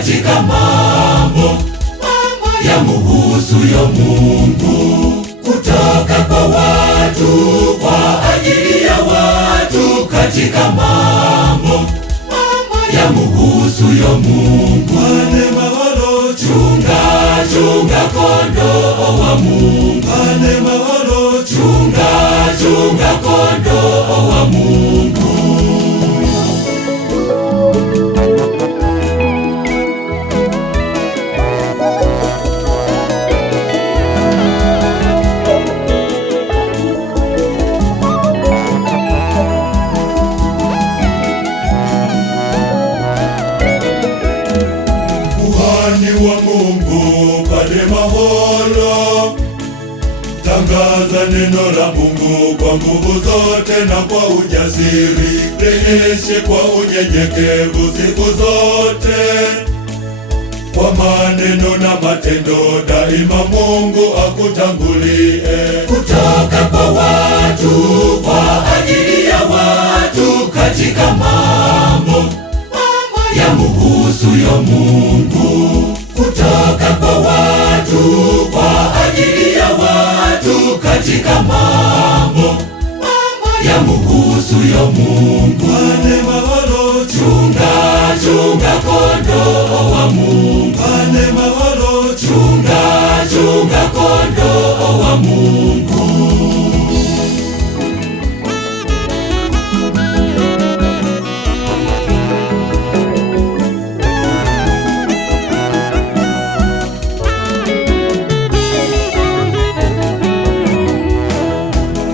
katika mambo yamuhusuyo Mungu, kutoka kwa watu, kwa ajili ya watu, katika mambo yamuhusuyo Mungu. Ane mahalo, chunga kondoo wa Mungu. Ane mahalo, chunga kondoo wa Mungu. Wa Mungu pale maholo, tangaza neno la Mungu kwa nguvu zote na kwa ujasiri, liishi kwa unyenyekevu siku zote, kwa maneno na matendo daima Mungu akutangulie. Kutoka kwa watu, kwa ajili ya watu, katika mambo yamuhusuyo Mungu, kutoka kwa watu, kwa ajili ya watu, katika mambo yamuhusuyo Mungu. Ane mahalo, chunga kondoo wa Mungu. Ane mahalo, chunga kondoo wa Mungu.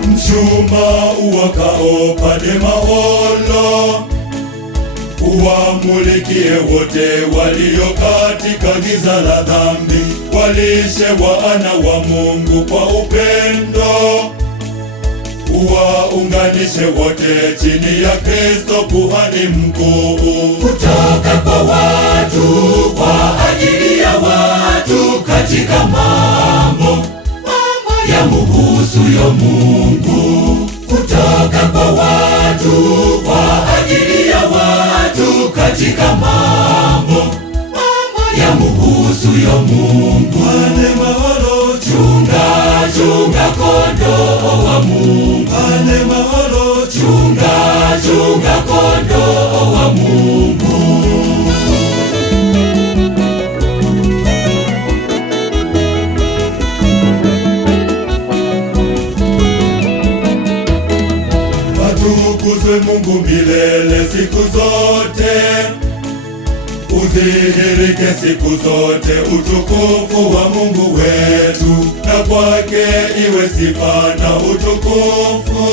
Mshumaa uwakao pale maholo, uwamulikie wote walio katika giza la dhambi, walishe wana wa Mungu kwa upendo, uwaunganishe wote chini ya Kristo kuhani mkuu. Kutoka kwa watu, kwa ajili ya watu, katika mambo yamuhusuyo Mungu, kutoka kwa watu, kwa ajili ya watu, katika mambo yamuhusuyo Mungu. Ane mahalo, chunga kondoo wa Mungu. Ane mahalo, chunga kondoo wa Mungu. Atukuzwe Mungu milele siku zote, udhihirike siku zote utukufu wa Mungu wetu, na kwake iwe sifa na utukufu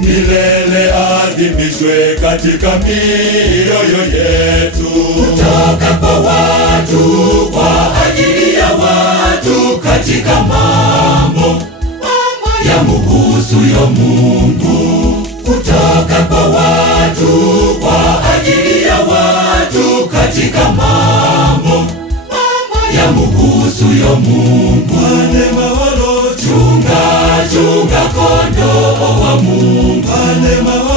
milele, adhimishwe katika mioyo yetu. Kutoka kwa watu, kwa ajili ya watu, katika mambo yamuhusuyo Mungu, kutoka kwa watu, kwa ajili ya watu, katika mambo yamuhusuyo Mungu. Ane mahalo, chunga kondoo wa Mungu. Ane mahalo,